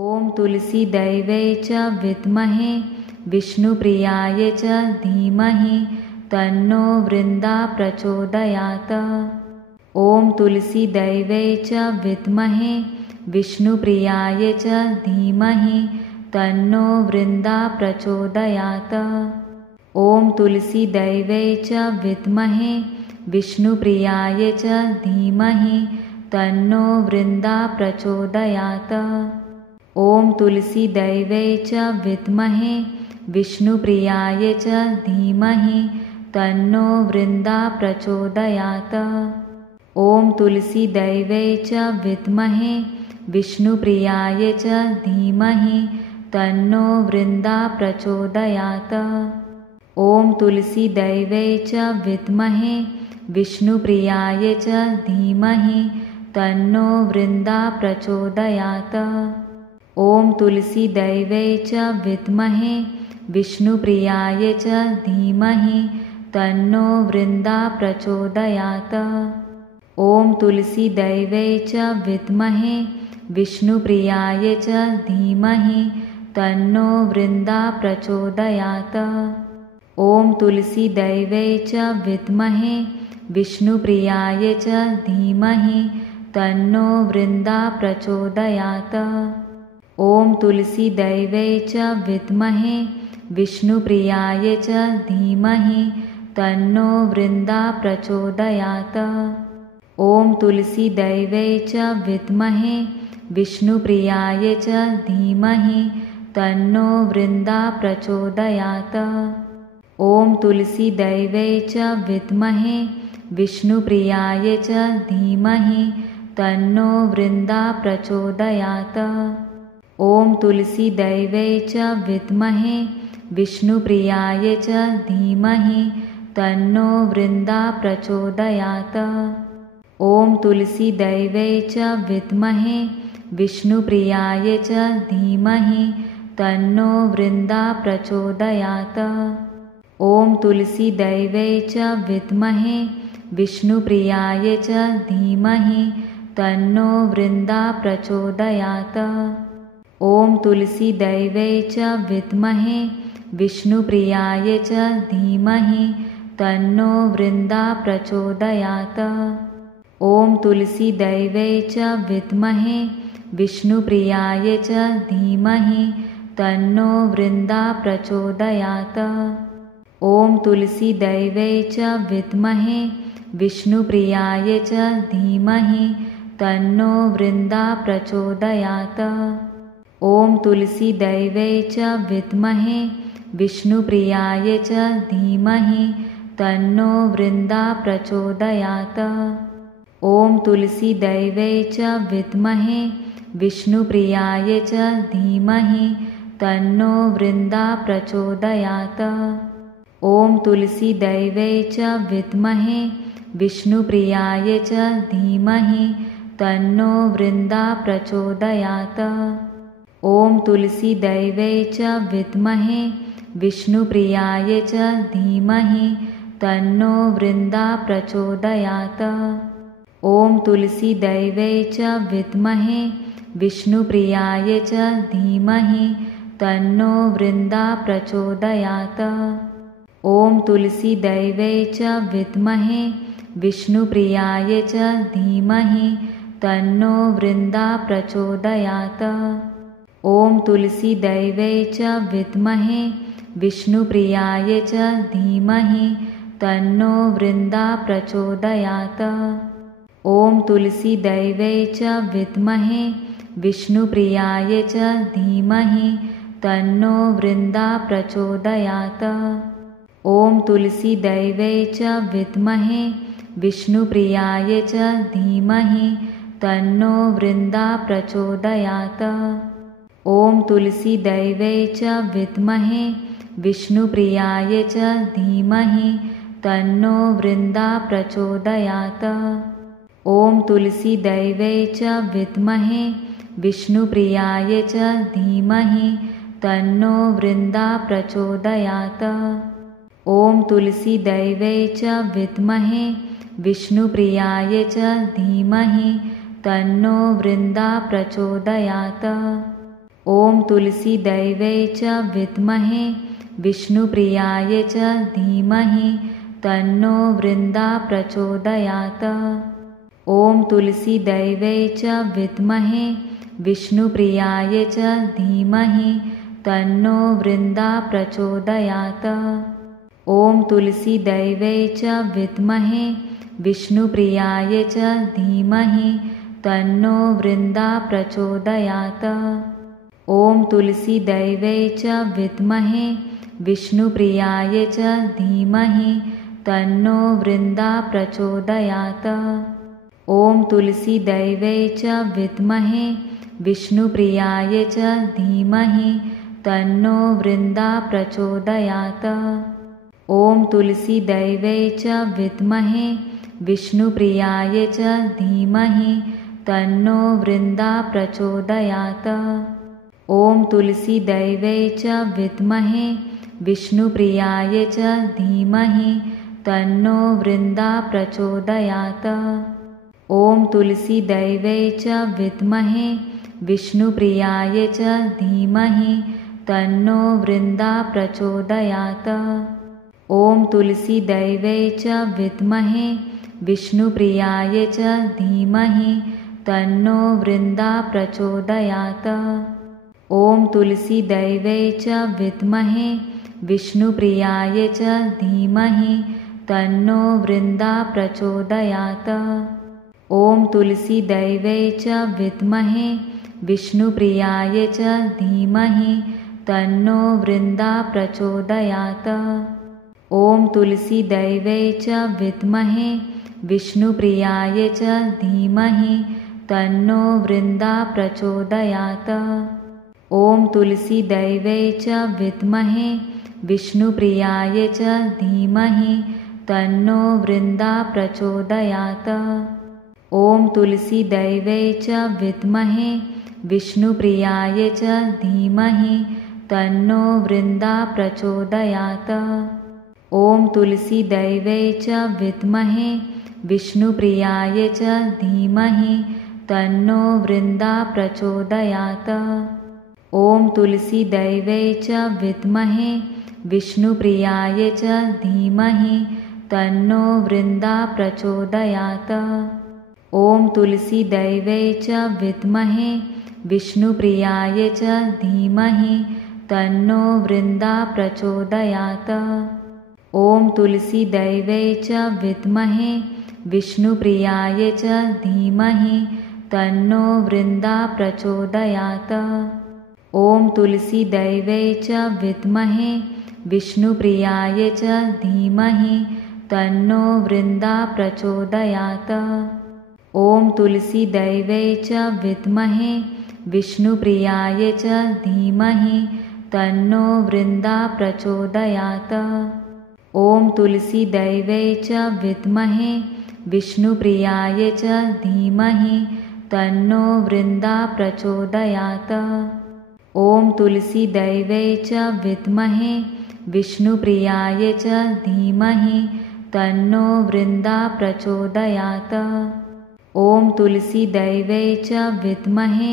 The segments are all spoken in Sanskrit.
ॐ तुलसीदैवे च विद्महे विष्णुप्रियाय च धीमहि तन्नो वृन्दा प्रचोदयात्। ॐ तुलसीदैवे च विद्महे विष्णुप्रियाय च धीमहि तन्नो वृन्दा प्रचोदयात्। ॐ तुलसीदैवे च विद्महे विष्णुप्रियाय च धीमहि तन्नो वृन्दा प्रचोदयात्। ॐ तुलसीदैवे च विद्महे विष्णुप्रियाय च धीमहि तन्नो वृन्दा प्रचोदयात्। ॐ तुलसीदैवे च विद्महे विष्णुप्रियाय च धीमहि तन्नो वृन्दा प्रचोदयात्। ॐ तुलसीदैवे च विद्महे विष्णुप्रियाय च धीमहि तन्नो वृन्दा प्रचोदयात्। ॐ तुलसीदैवे च विद्महे विष्णुप्रियाय च धीमहि तन्नो वृन्दा प्रचोदयात्। ॐ तुलसीदैवे च विद्महे विष्णुप्रियाय च धीमहि तन्नो वृन्दा प्रचोदयात्। ॐ तुलसीदैवे च विद्महे विष्णुप्रियाय च धीमहि तन्नो वृन्दा प्रचोदयात्। ॐ तुलसीदैवे च विद्महे विष्णुप्रियाय च धीमहि तन्नो वृन्दा प्रचोदयात्। ॐ तुलसीदैवे च विद्महे विष्णुप्रियाय च धीमहि तन्नो वृन्दा प्रचोदयात्। ॐ तुलसीदैवे च विद्महे विष्णुप्रियाय च धीमहि तन्नो वृन्दा प्रचोदयात्। ॐ तुलसीदैवे च विद्महे विष्णुप्रियाय च धीमहि तन्नो वृन्दा प्रचोदयात्। ॐ तुलसीदैवे च विद्महे विष्णुप्रियाय च धीमहि तन्नो वृन्दा प्रचोदयात्। ॐ तुलसीदैवे च विद्महे विष्णुप्रियाय च धीमहि तन्नो वृन्दा प्रचोदयात्। ॐ तुलसीदैवे च विद्महे विष्णुप्रियाय च धीमहि तन्नो वृन्दा प्रचोदयात्। ॐ तुलसीदैवे च विद्महे विष्णुप्रियाय च धीमहि तन्नो वृन्दा प्रचोदयात्। ॐ तुलसीदैवे च विद्महे विष्णुप्रियाय च धीमहि तन्नो वृन्दा प्रचोदयात्। ॐ तुलसीदैवे च विद्महे विष्णुप्रियाय च धीमहि तन्नो वृन्दा प्रचोदयात्। ॐ तुलसीदैवे च विद्महे विष्णुप्रियाय च धीमहि तन्नो वृन्दा प्रचोदयात्। ॐ तुलसीदैवे च विद्महे विष्णुप्रियाय च धीमहि तन्नो वृन्दा प्रचोदयात्। ॐ तुलसीदैवे च विद्महे विष्णुप्रियाय च धीमहि तन्नो वृन्दा प्रचोदयात्। ॐ तुलसीदैवे च विद्महे विष्णुप्रियाय च धीमहि तन्नो वृन्दा प्रचोदयात्। ॐ तुलसीदैवे च विद्महे विष्णुप्रियाय च धीमहि तन्नो वृन्दा प्रचोदयात्। ॐ तुलसीदैवे च विद्महे विष्णुप्रियाय च धीमहि तन्नो वृन्दा प्रचोदयात्। ॐ तुलसीदैवे च विद्महे विष्णुप्रियाय च धीमहि तन्नो वृन्दा प्रचोदयात्। ॐ तुलसीदैवे च विद्महे विष्णुप्रियाय च धीमहि तन्नो वृन्दा प्रचोदयात्। ॐ तुलसीदैवे च विद्महे विष्णुप्रियाय च धीमहि तन्नो वृन्दा प्रचोदयात्। ॐ तुलसीदैवे च विद्महे विष्णुप्रियाय च धीमहि तन्नो वृन्दा प्रचोदयात्। ॐ तुलसीदैवे च विद्महे विष्णुप्रियाय च धीमहि तन्नो वृन्दा प्रचोदयात्। ॐ तुलसीदैवे च विद्महे विष्णुप्रियाय च धीमहि तन्नो वृन्दा प्रचोदयात्। ॐ तुलसीदैवे च विद्महे विष्णुप्रियाय च धीमहि तन्नो वृन्दा प्रचोदयात्। ॐ तुलसीदैवे च विद्महे विष्णुप्रियाय च धीमहि तन्नो वृन्दा प्रचोदयात्। ॐ तुलसीदैवे च विद्महे विष्णुप्रियाय च धीमहि तन्नो वृन्दा प्रचोदयात्। ॐ तुलसीदैवे च विद्महे विष्णुप्रियाय च धीमहि तन्नो वृन्दा प्रचोदयात्। ॐ तुलसीदैवे च विद्महे विष्णुप्रियाय च धीमहि तन्नो वृन्दा प्रचोदयात्। ॐ तुलसीदैवे च विद्महे विष्णुप्रियाय च धीमहि तन्नो वृन्दा प्रचोदयात्। ॐ तुलसीदैवे च विद्महे विष्णुप्रियाय च धीमहि तन्नो वृन्दा प्रचोदयात्। ॐ तुलसीदैवे च विद्महे विष्णुप्रियाय च धीमहि तन्नो वृन्दा प्रचोदयात्। ॐ तुलसीदैवे च विद्महे विष्णुप्रियाय च धीमहि तन्नो वृन्दा प्रचोदयात्। ॐ तुलसीदैवे च विद्महे विष्णुप्रियाय च धीमहि तन्नो वृन्दा प्रचोदयात्। ॐ तुलसीदैवे च विद्महे विष्णुप्रियाय च धीमहि तन्नो वृन्दा प्रचोदयात्। ॐ तुलसीदैवे च विद्महे विष्णुप्रियाय च धीमहि तन्नो वृन्दा प्रचोदयात्। ॐ तुलसीदैवे च विद्महे विष्णुप्रियाय च धीमहि तन्नो वृन्दा प्रचोदयात्। ॐ तुलसीदैवे च विद्महे विष्णुप्रियाय च धीमहि तन्नो वृन्दा प्रचोदयात्। ॐ तुलसीदैवे च विद्महे विष्णुप्रियाय च धीमहि तन्नो वृन्दा प्रचोदयात्। ॐ तुलसीदैवे च विद्महे विष्णुप्रियाय च धीमहि तन्नो वृन्दा प्रचोदयात्। ॐ तुलसीदैवे च विद्महे विष्णुप्रियाय च धीमहि तन्नो वृन्दा प्रचोदयात्। ॐ तुलसीदैवे च विद्महे विष्णुप्रियाय च धीमहि तन्नो वृन्दा प्रचोदयात्। ॐ तुलसीदैवे च विद्महे विष्णुप्रियाय च धीमहि तन्नो वृन्दा प्रचोदयात्। ॐ तुलसीदैवे च विद्महे विष्णुप्रियाय च धीमहि तन्नो वृन्दा प्रचोदयात्। ॐ तुलसीदैवे च विद्महे विष्णुप्रियाय च धीमहि तन्नो वृन्दा प्रचोदयात्। ॐ तुलसीदैवे च विद्महे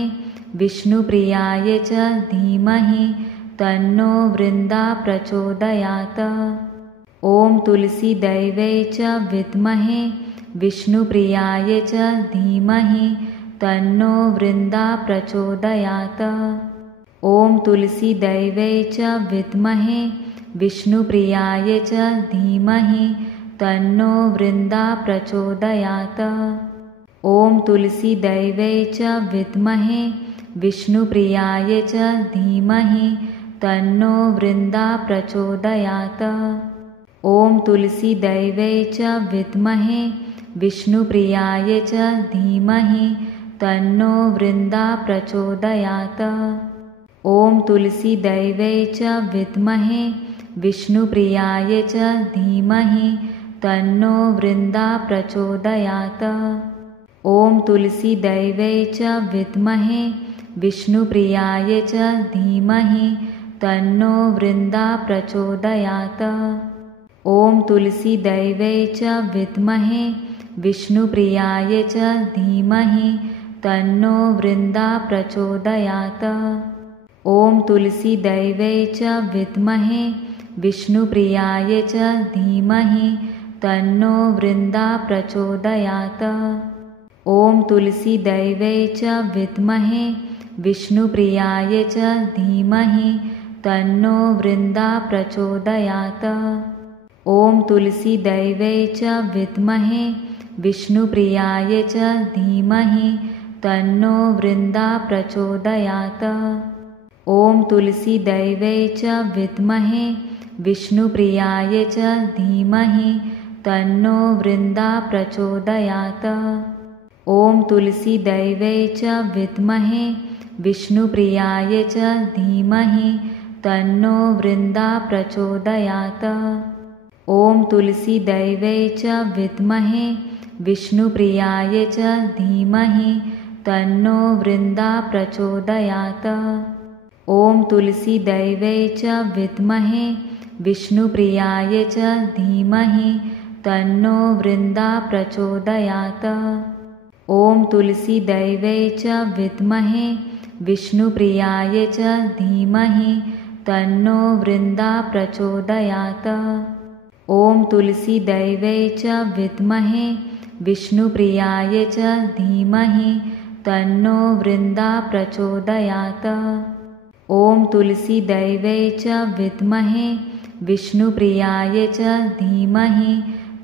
विष्णुप्रियाय च धीमहि तन्नो वृन्दा प्रचोदयात्। ॐ तुलसीदैवे च विद्महे विष्णुप्रियाय च धीमहि तन्नो वृन्दा प्रचोदयात्। ॐ तुलसीदैवे च विद्महे विष्णुप्रियाय च धीमहि तन्नो वृन्दा प्रचोदयात्। ॐ तुलसीदैवे च विद्महे विष्णुप्रियाय च धीमहि तन्नो वृन्दा प्रचोदयात्। ॐ तुलसीदैवे च विद्महे विष्णुप्रियाय च धीमहि तन्नो वृन्दा प्रचोदयात्। ॐ तुलसीदैवे च विद्महे विष्णुप्रियाय च धीमहि तन्नो वृन्दा प्रचोदयात्। ॐ तुलसीदैवे च विद्महे विष्णुप्रियाय च धीमहि तन्नो वृन्दा प्रचोदयात्। ॐ तुलसीदैवे च विद्महे विष्णुप्रियाय च धीमहि तन्नो वृन्दा प्रचोदयात्। ॐ तुलसीदैवै च विद्महे विष्णुप्रियाय च धीमहि तन्नो वृन्दा प्रचोदयात्। ॐ तुलसीदैवै च विद्महे विष्णुप्रियाय च धीमहि तन्नो वृन्दा प्रचोदयात्। ॐ तुलसीदैवै च विद्महे विष्णुप्रियाय च धीमहि तन्नो वृन्दा प्रचोदयात्। ॐ तुलसीदैवै च विद्महे विष्णुप्रियाय च धीमहि तन्नो वृन्दा प्रचोदयात्। ॐ तुलसीदैवै च विद्महे विष्णुप्रियाय च धीमहि तन्नो वृन्दा प्रचोदयात्। ॐ तुलसीदैवै च विद्महे विष्णुप्रियाय च धीमहि तन्नो वृन्दा प्रचोदयात्। ॐ तुलसीदैवै च विद्महे विष्णुप्रियाय च धीमहि तन्नो वृन्दा प्रचोदयात्। ॐ तुलसीदैवै च विद्महे विष्णुप्रियाय च धीमहि तन्नो वृन्दा प्रचोदयात्। ॐ तुलसीदैवै च विद्महे विष्णुप्रियाय च धीमहि तन्नो वृन्दा प्रचोदयात्। ॐ तुलसीदैवै च विद्महे विष्णुप्रियाय च धीमहि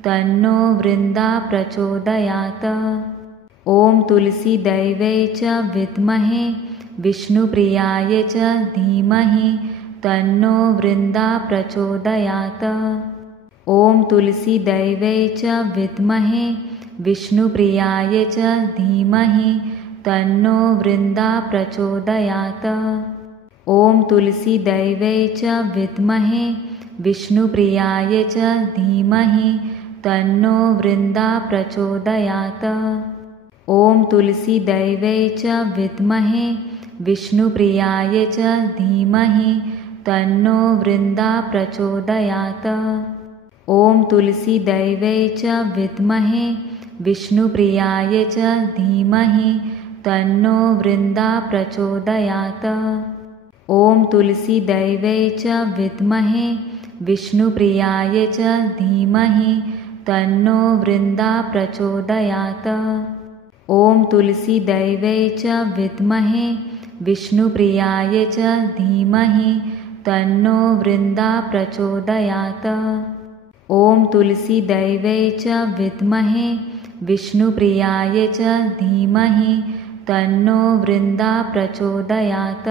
तन्नो वृन्दा प्रचोदयात्। ॐ तुलसीदैवै च विद्महे विष्णुप्रियाय च धीमहि तन्नो वृन्दा प्रचोदयात्। ॐ तुलसीदैवै च विद्महे विष्णुप्रियाय च धीमहि तन्नो वृन्दा प्रचोदयात्। ॐ तुलसीदैवै च विद्महे विष्णुप्रियाय च धीमहि तन्नो वृन्दा प्रचोदयात्। ॐ तुलसीदैवै च विद्महे विष्णुप्रियाय च धीमहि तन्नो वृन्दा प्रचोदयात्। ॐ तुलसीदैवै च विद्महे विष्णुप्रियाय च धीमहि तन्नो वृन्दा प्रचोदयात्। ॐ तुलसीदैवै च विद्महे विष्णुप्रियाय च धीमहि तन्नो वृन्दा प्रचोदयात्। ॐ तुलसीदैवै च विद्महे विष्णुप्रियाय च धीमहि तन्नो वृन्दा प्रचोदयात्। ॐ तुलसीदैवै च विद्महे विष्णुप्रियाय च धीमहि तन्नो वृन्दा प्रचोदयात्।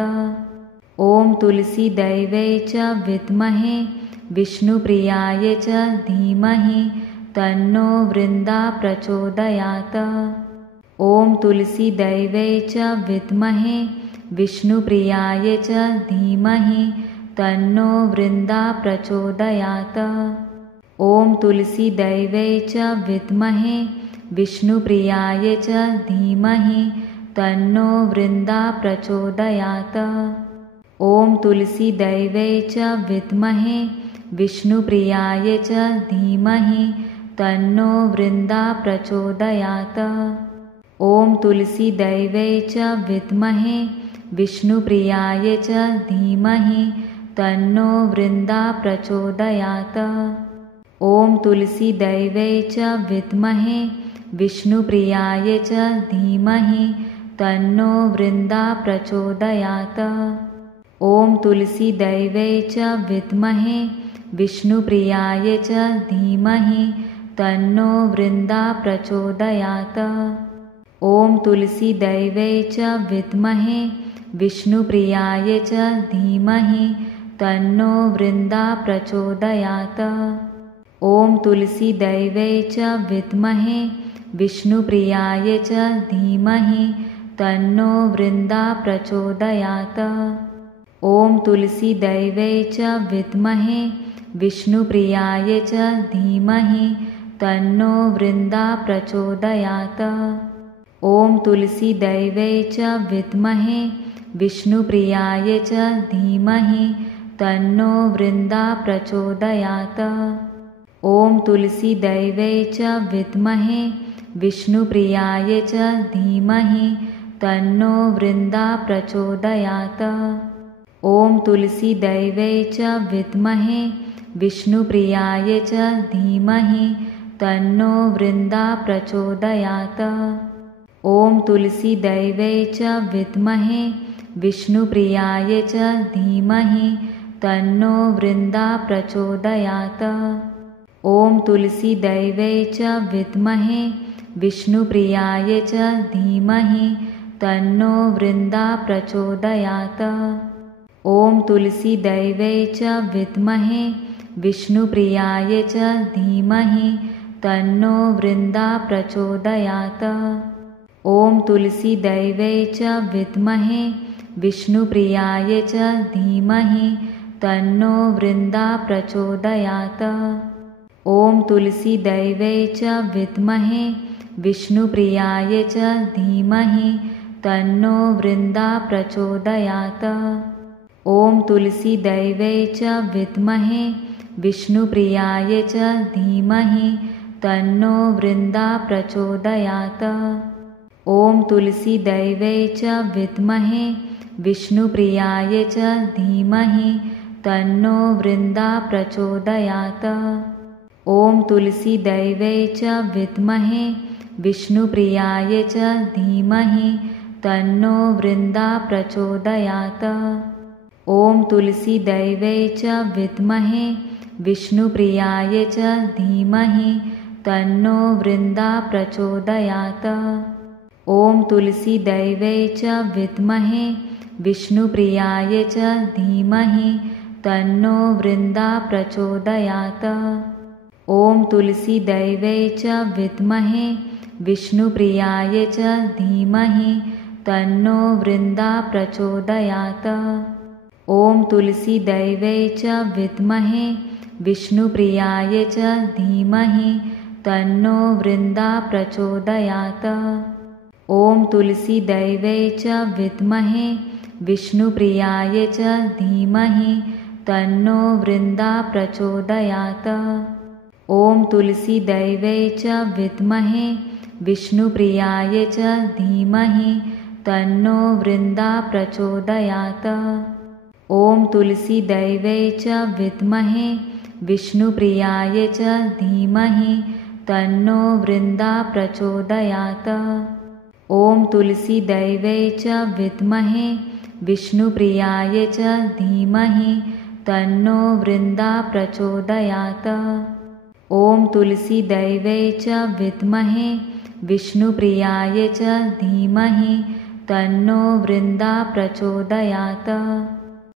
ॐ तुलसीदैवै च विद्महे विष्णुप्रियाय च धीमहि तन्नो वृन्दा प्रचोदयात्। ॐ तुलसीदैवै च विद्महे विष्णुप्रियाय च धीमहि तन्नो वृन्दा प्रचोदयात्। ॐ तुलसीदैवै च विद्महे विष्णुप्रियाय च धीमहि तन्नो वृन्दा प्रचोदयात्। ॐ तुलसीदैवै च विद्महे विष्णुप्रियाय च धीमहि तन्नो वृन्दा प्रचोदयात्। ॐ तुलसीदैवै च विद्महे विष्णुप्रियाय च धीमहि तन्नो वृन्दा प्रचोदयात्। ॐ तुलसीदैवै च विद्महे विष्णुप्रियाय च धीमहि तन्नो वृन्दा प्रचोदयात्। ॐ तुलसीदैवै च विद्महे विष्णुप्रियाय च धीमहि तन्नो वृन्दा प्रचोदयात्। ॐ तुलसीदैवै च विद्महे विष्णुप्रियाय च धीमहि तन्नो वृन्दा प्रचोदयात्। ॐ तुलसीदैवै च विद्महे विष्णुप्रियाय च धीमहि तन्नो वृन्दा प्रचोदयात्। ॐ तुलसीदैवै च विद्महे विष्णुप्रियाय च धीमहि तन्नो वृन्दा प्रचोदयात्। ॐ तुलसीदैवै च विद्महे विष्णुप्रियाय च धीमहि तन्नो वृन्दा प्रचोदयात्। ॐ तुलसीदैवै च विद्महे विष्णुप्रियाय च धीमहि तन्नो वृन्दा प्रचोदयात्। ॐ तुलसीदैवै च विद्महे विष्णुप्रियाय च धीमहि तन्नो वृन्दा प्रचोदयात्। ॐ तुलसीदैवै च विद्महे विष्णुप्रियाय च धीमहि तन्नो वृन्दा प्रचोदयात्। ॐ तुलसीदैवै च विद्महे विष्णुप्रियाय च धीमहि तन्नो वृन्दा प्रचोदयात्। ॐ तुलसीदैवै च विद्महे विष्णुप्रियाय च धीमहि तन्नो वृन्दा प्रचोदयात्। ॐ तुलसीदैवै च विद्महे विष्णुप्रियाय च धीमहि तन्नो वृन्दा प्रचोदयात्। ॐ तुलसीदैवै च विद्महे विष्णुप्रियाय च धीमहि तन्नो वृन्दा प्रचोदयात्। ॐ तुलसीदैवै च विद्महे विष्णुप्रियाय च धीमहि तन्नो वृन्दा प्रचोदयात्। ॐ तुलसीदैवै च विद्महे विष्णुप्रियाय च धीमहि तन्नो वृन्दा प्रचोदयात्। ॐ तुलसीदैवै च विद्महे विष्णुप्रियाय च धीमहि तन्नो वृन्दा प्रचोदयात्। ॐ तुलसीदैवै च विद्महे विष्णुप्रियाय च धीमहि तन्नो वृन्दा प्रचोदयात्। ॐ तुलसीदैवै च विद्महे विष्णुप्रियाय च धीमहि तन्नो वृन्दा प्रचोदयात्। ॐ तुलसीदैवै च विद्महे विष्णुप्रियाय च धीमहि तन्नो वृन्दा प्रचोदयात्। ॐ तुलसीदैवै च विद्महे विष्णुप्रियाय च धीमहि तन्नो वृन्दा प्रचोदयात्। ॐ तुलसीदैवै च विद्महे विष्णुप्रियाय च धीमहि तन्नो वृन्दा प्रचोदयात्। ॐ तुलसीदैवै च विद्महे विष्णुप्रियाय च धीमहि तन्नो वृन्दा प्रचोदयात्। ॐ तुलसीदैवै च विद्महे विष्णुप्रियाय च धीमहि तन्नो वृन्दा प्रचोदयात्। ॐ तुलसीदैवै च विद्महे विष्णुप्रियाय च धीमहि तन्नो वृन्दा प्रचोदयात्। ॐ तुलसीदैवै च विद्महे विष्णुप्रियाय च धीमहि तन्नो वृन्दा प्रचोदयात्।